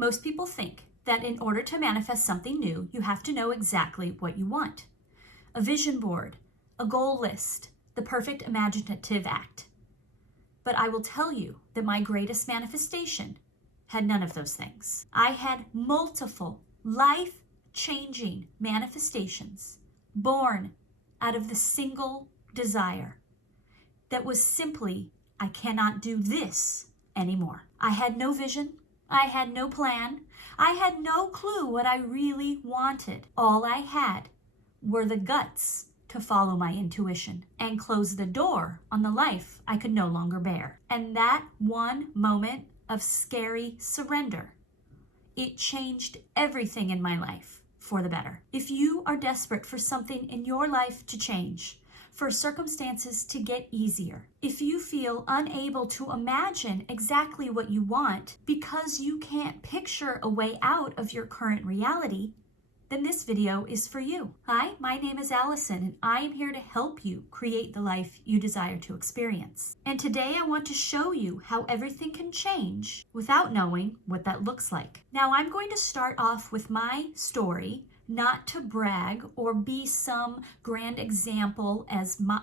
Most people think that in order to manifest something new, you have to know exactly what you want. A vision board, a goal list, the perfect imaginative act. But I will tell you that my greatest manifestation had none of those things. I had multiple life-changing manifestations born out of the single desire that was simply, I cannot do this anymore. I had no vision. I had no plan. I had no clue what I really wanted. All I had were the guts to follow my intuition and close the door on the life I could no longer bear. And that one moment of scary surrender, it changed everything in my life for the better. If you are desperate for something in your life to change, for circumstances to get easier, if you feel unable to imagine exactly what you want because you can't picture a way out of your current reality, then this video is for you. Hi, my name is Allison, and I am here to help you create the life you desire to experience. And today I want to show you how everything can change without knowing what that looks like. Now, I'm going to start off with my story, not to brag or be some grand example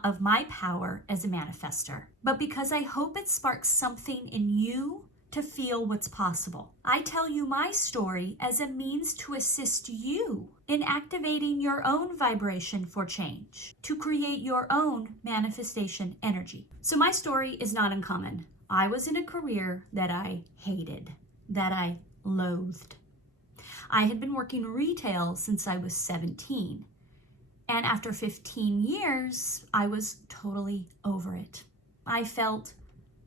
of my power as a manifester, but because I hope it sparks something in you to feel what's possible. I tell you my story as a means to assist you in activating your own vibration for change, to create your own manifestation energy. So my story is not uncommon. I was in a career that I hated, that I loathed. I had been working retail since I was 17. And after 15 years, I was totally over it. I felt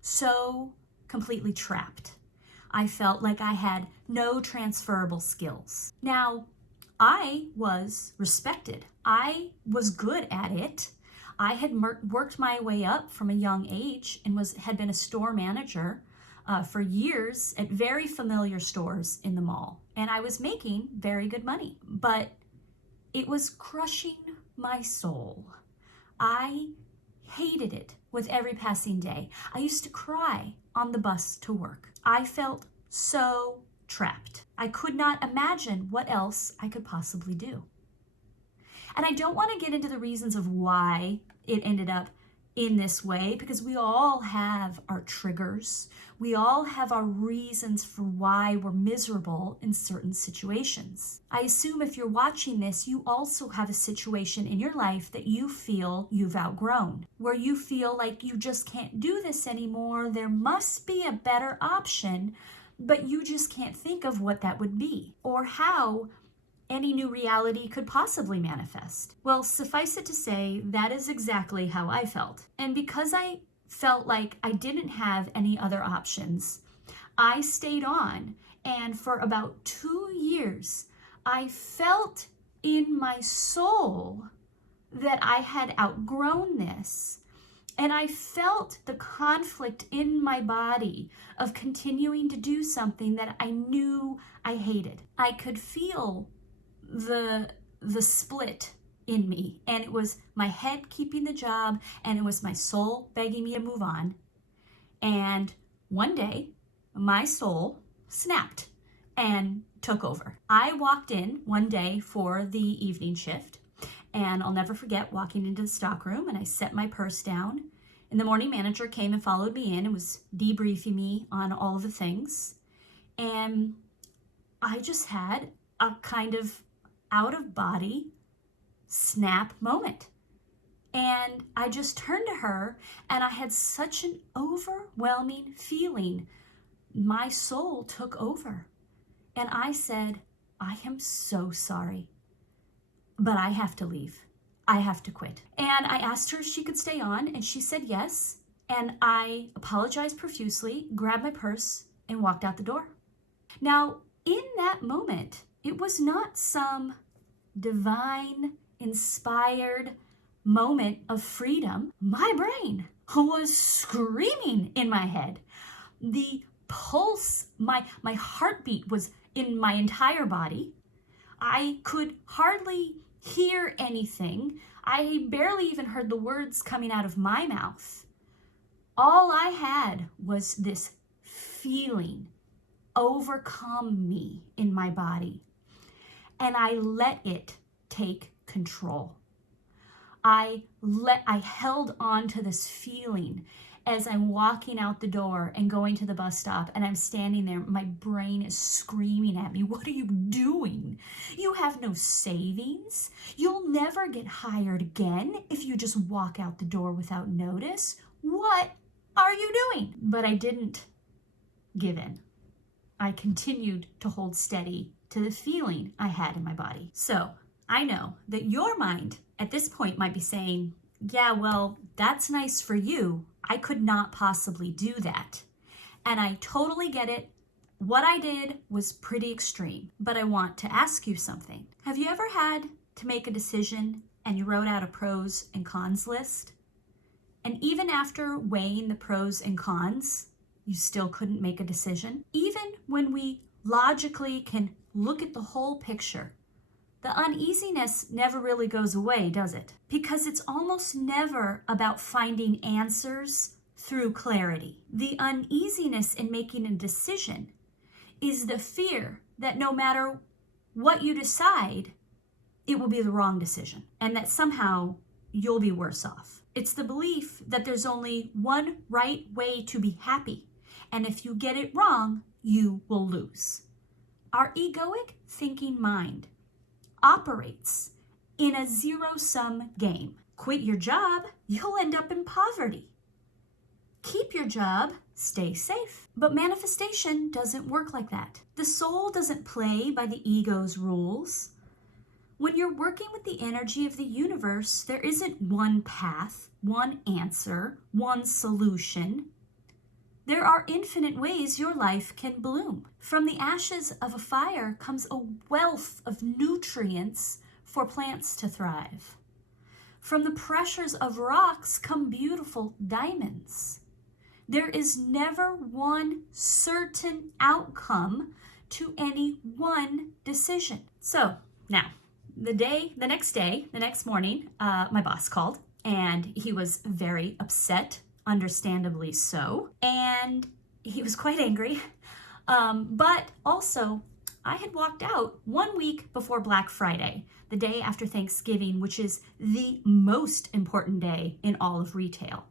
so completely trapped. I felt like I had no transferable skills. Now, I was respected. I was good at it. I had worked my way up from a young age and had been a store manager for years at very familiar stores in the mall. And I was making very good money, but it was crushing my soul. I hated it with every passing day. I used to cry on the bus to work. I felt so trapped. I could not imagine what else I could possibly do. And I don't want to get into the reasons of why it ended up in this way, because we all have our triggers. We all have our reasons for why we're miserable in certain situations. I assume if you're watching this, you also have a situation in your life that you feel you've outgrown, where you feel like you just can't do this anymore. There must be a better option, but you just can't think of what that would be or how any new reality could possibly manifest. Well, suffice it to say, that is exactly how I felt. And because I felt like I didn't have any other options, I stayed on. And for about 2 years, I felt in my soul that I had outgrown this. And I felt the conflict in my body of continuing to do something that I knew I hated. I could feel the split in me, and it was my head keeping the job, and it was my soul begging me to move on. And one day my soul snapped and took over. I walked in one day for the evening shift, and I'll never forget walking into the stockroom, and I set my purse down, and the morning manager came and followed me in and was debriefing me on all of the things. And I just had a kind of out-of-body snap moment. And I just turned to her, and I had such an overwhelming feeling. My soul took over. And I said, I am so sorry, but I have to leave. I have to quit. And I asked her if she could stay on, and she said yes. And I apologized profusely, grabbed my purse, and walked out the door. Now, in that moment, it was not some divine, inspired moment of freedom. My brain was screaming in my head. The pulse, my heartbeat was in my entire body. I could hardly hear anything. I barely even heard the words coming out of my mouth. All I had was this feeling overcome me in my body. And I let it take control. I held on to this feeling as I'm walking out the door and going to the bus stop, and I'm standing there. My brain is screaming at me, what are you doing? You have no savings. You'll never get hired again if you just walk out the door without notice. What are you doing? But I didn't give in. I continued to hold steady to the feeling I had in my body. So I know that your mind at this point might be saying, yeah, well, that's nice for you. I could not possibly do that. And I totally get it. What I did was pretty extreme, but I want to ask you something. Have you ever had to make a decision and you wrote out a pros and cons list? And even after weighing the pros and cons, you still couldn't make a decision? Even when we logically can look at the whole picture, the uneasiness never really goes away, does it? Because it's almost never about finding answers through clarity. The uneasiness in making a decision is the fear that no matter what you decide, it will be the wrong decision and that somehow you'll be worse off. It's the belief that there's only one right way to be happy, and if you get it wrong, you will lose. Our egoic thinking mind operates in a zero-sum game. Quit your job, you'll end up in poverty. Keep your job, stay safe. But manifestation doesn't work like that. The soul doesn't play by the ego's rules. When you're working with the energy of the universe, there isn't one path, one answer, one solution. There are infinite ways your life can bloom. From the ashes of a fire comes a wealth of nutrients for plants to thrive. From the pressures of rocks come beautiful diamonds. There is never one certain outcome to any one decision. So now, the next morning, my boss called and he was very upset, understandably so, and he was quite angry. But also, I had walked out 1 week before Black Friday, the day after Thanksgiving, which is the most important day in all of retail.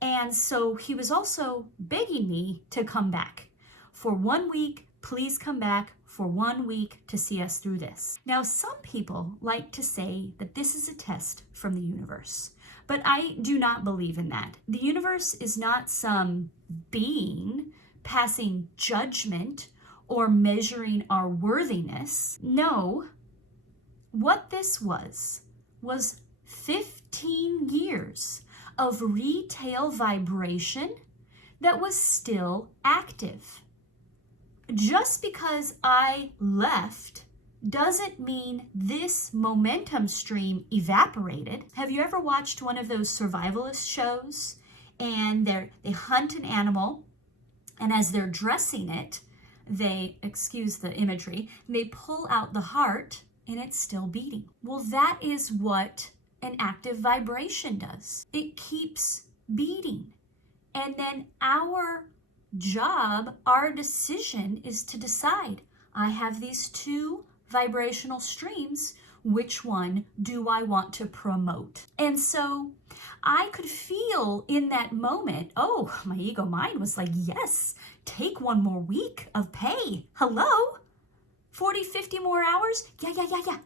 And so he was also begging me to come back. For 1 week, please come back for 1 week to see us through this. Now, some people like to say that this is a test from the universe, but I do not believe in that. The universe is not some being passing judgment or measuring our worthiness. No, what this was 15 years of retail vibration that was still active. Just because I left doesn't mean this momentum stream evaporated. Have you ever watched one of those survivalist shows and they hunt an animal, and as they're dressing it, they, excuse the imagery, they pull out the heart and it's still beating? Well, that is what an active vibration does. It keeps beating. And then our job, our decision is to decide, I have these two vibrational streams, which one do I want to promote? And so I could feel in that moment, oh, my ego mind was like, yes, take 1 more week of pay. Hello? 40, 50 more hours? Yeah.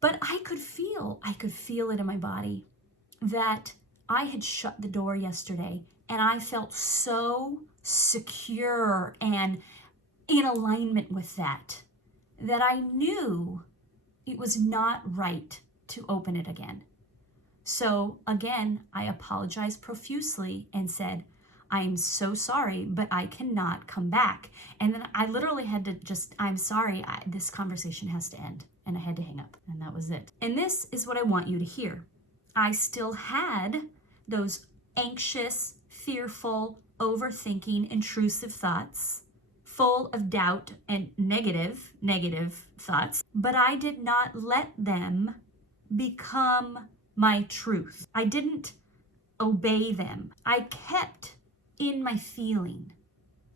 But I could feel it in my body that I had shut the door yesterday, and I felt so secure and in alignment with that I knew it was not right to open it again. So again, I apologized profusely and said, I'm so sorry, but I cannot come back. And then I literally had to I'm sorry, this conversation has to end. And I had to hang up, and that was it. And this is what I want you to hear. I still had those anxious, fearful, overthinking, intrusive thoughts, full of doubt and negative thoughts, but I did not let them become my truth. I didn't obey them. I kept in my feeling.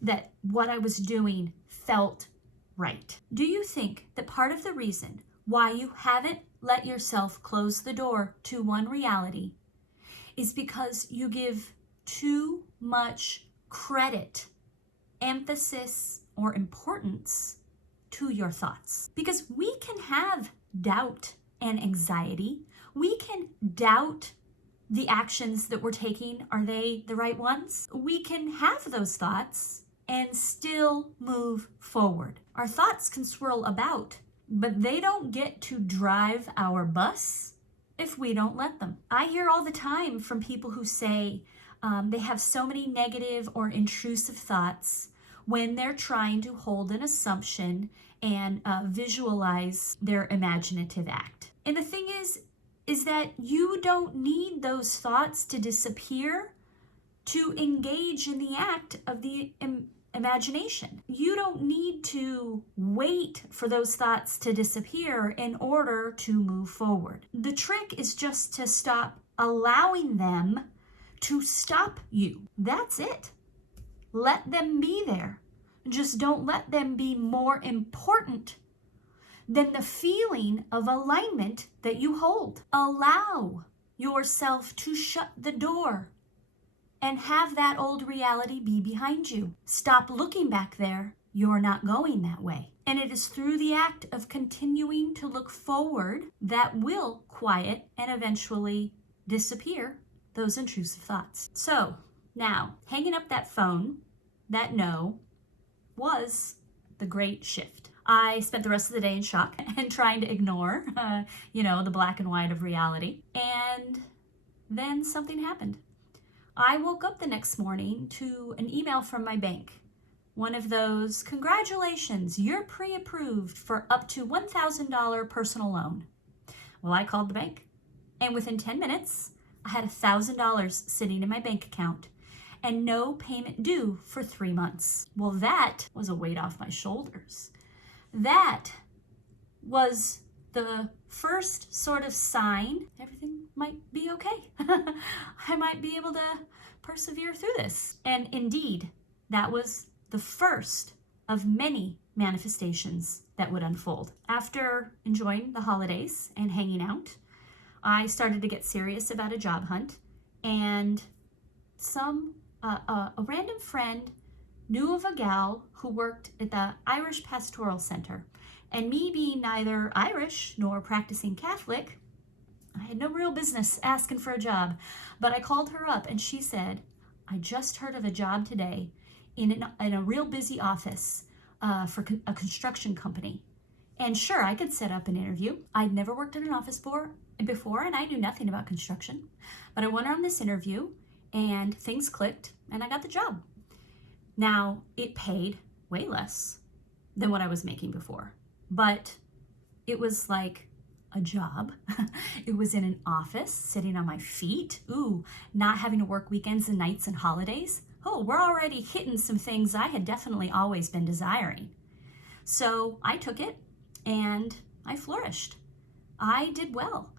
that what I was doing felt right. Do you think that part of the reason why you haven't let yourself close the door to one reality is because you give too much credit, emphasis, or importance to your thoughts? Because we can have doubt and anxiety. We can doubt the actions that we're taking. Are they the right ones? We can have those thoughts and still move forward. Our thoughts can swirl about, but they don't get to drive our bus if we don't let them. I hear all the time from people who say they have so many negative or intrusive thoughts when they're trying to hold an assumption and visualize their imaginative act. And the thing is that you don't need those thoughts to disappear to engage in the act of the imagination. You don't need to wait for those thoughts to disappear in order to move forward. The trick is just to stop allowing them to stop you. That's it. Let them be there. Just don't let them be more important than the feeling of alignment that you hold. Allow yourself to shut the door and have that old reality be behind you. Stop looking back there. You're not going that way. And it is through the act of continuing to look forward that will quiet and eventually disappear those intrusive thoughts. So now, hanging up that phone, that no, was the great shift. I spent the rest of the day in shock and trying to ignore, the black and white of reality. And then something happened. I woke up the next morning to an email from my bank. One of those, congratulations, you're pre-approved for up to $1,000 personal loan. Well, I called the bank, and within 10 minutes, I had $1,000 sitting in my bank account and no payment due for 3 months. Well, that was a weight off my shoulders. That was the first sort of sign everything might be okay. I might be able to persevere through this. And indeed, that was the first of many manifestations that would unfold. After enjoying the holidays and hanging out, I started to get serious about a job hunt, and a random friend knew of a gal who worked at the Irish Pastoral Center. And me being neither Irish nor practicing Catholic, I had no real business asking for a job. But I called her up and she said, I just heard of a job today in a real busy office for a construction company. And sure, I could set up an interview. I'd never worked in an office before and I knew nothing about construction. But I went on this interview and things clicked and I got the job. Now, it paid way less than what I was making before, but it was like a job. It was in an office, sitting on my feet. Ooh, not having to work weekends and nights and holidays. Oh, we're already hitting some things I had definitely always been desiring. So I took it and I flourished. I did well.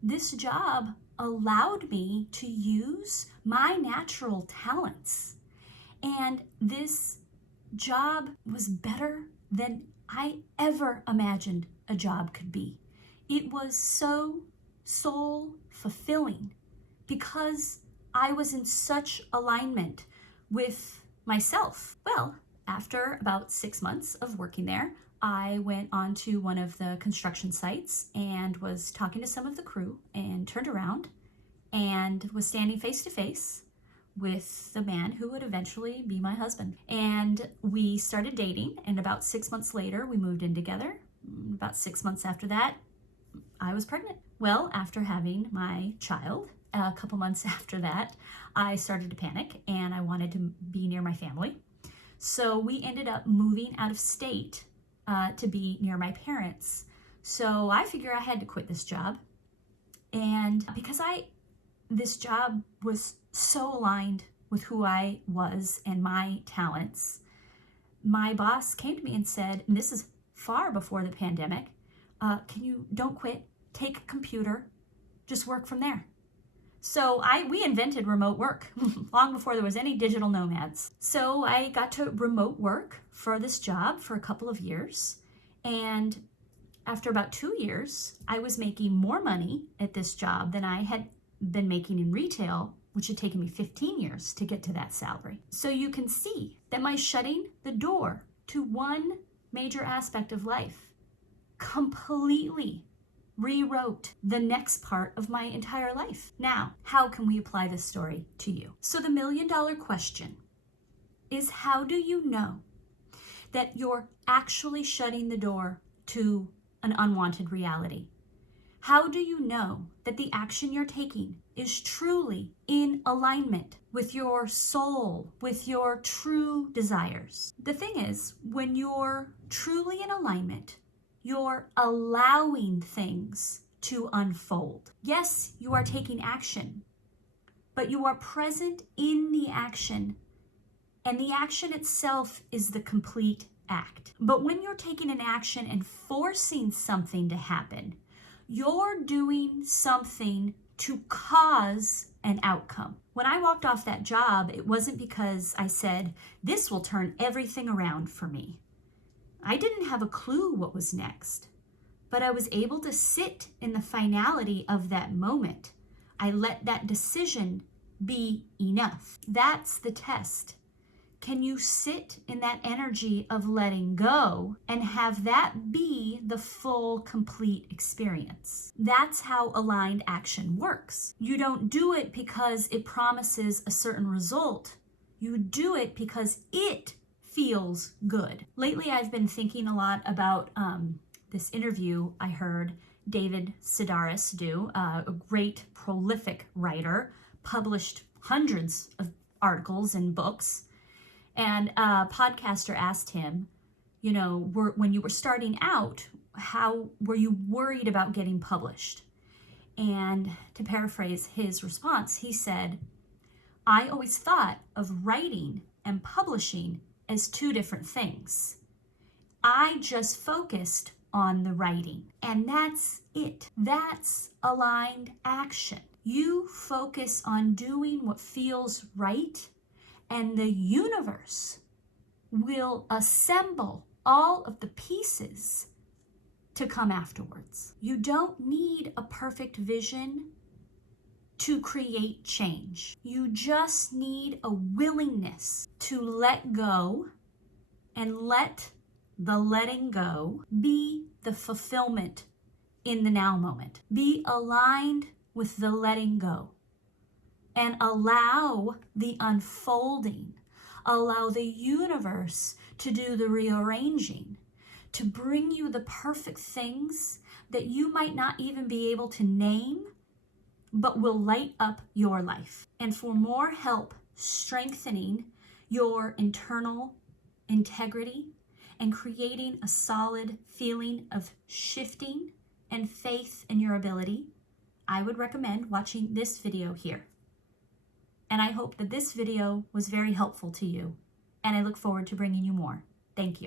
This job allowed me to use my natural talents. And this job was better than I ever imagined a job could be. It was so soul fulfilling because I was in such alignment with myself. Well, after about 6 months of working there, I went on to one of the construction sites and was talking to some of the crew and turned around and was standing face to face with the man who would eventually be my husband. And we started dating, and about 6 months later, we moved in together. About 6 months after that, I was pregnant. Well, after having my child, a couple months after that, I started to panic and I wanted to be near my family. So we ended up moving out of state to be near my parents. So I figured I had to quit this job. And because this job was so aligned with who I was and my talents, my boss came to me and said, and this is far before the pandemic, don't quit, take a computer, just work from there. So we invented remote work long before there was any digital nomads. So I got to remote work for this job for a couple of years. And after about 2 years, I was making more money at this job than I had been making in retail, which had taken me 15 years to get to that salary. So you can see that my shutting the door to one major aspect of life completely rewrote the next part of my entire life. Now, how can we apply this story to you? So the $1 million question is, how do you know that you're actually shutting the door to an unwanted reality? How do you know that the action you're taking is truly in alignment with your soul, with your true desires? The thing is, when you're truly in alignment, you're allowing things to unfold. Yes, you are taking action, but you are present in the action, and the action itself is the complete act. But when you're taking an action and forcing something to happen, you're doing something to cause an outcome. When I walked off that job, it wasn't because I said, this will turn everything around for me. I didn't have a clue what was next, but I was able to sit in the finality of that moment. I let that decision be enough. That's the test. Can you sit in that energy of letting go and have that be the full, complete experience? That's how aligned action works. You don't do it because it promises a certain result. You do it because it feels good. Lately, I've been thinking a lot about this interview I heard David Sedaris do, a great prolific writer, published hundreds of articles and books. And a podcaster asked him, when you were starting out, how were you worried about getting published? And to paraphrase his response, he said, I always thought of writing and publishing as two different things. I just focused on the writing, and that's it. That's aligned action. You focus on doing what feels right, and the universe will assemble all of the pieces to come afterwards. You don't need a perfect vision to create change. You just need a willingness to let go, and let the letting go be the fulfillment in the now moment. Be aligned with the letting go and allow the unfolding. Allow the universe to do the rearranging, to bring you the perfect things that you might not even be able to name, but will light up your life. And for more help strengthening your internal integrity and creating a solid feeling of shifting and faith in your ability, I would recommend watching this video here. And I hope that this video was very helpful to you, and I look forward to bringing you more. Thank you.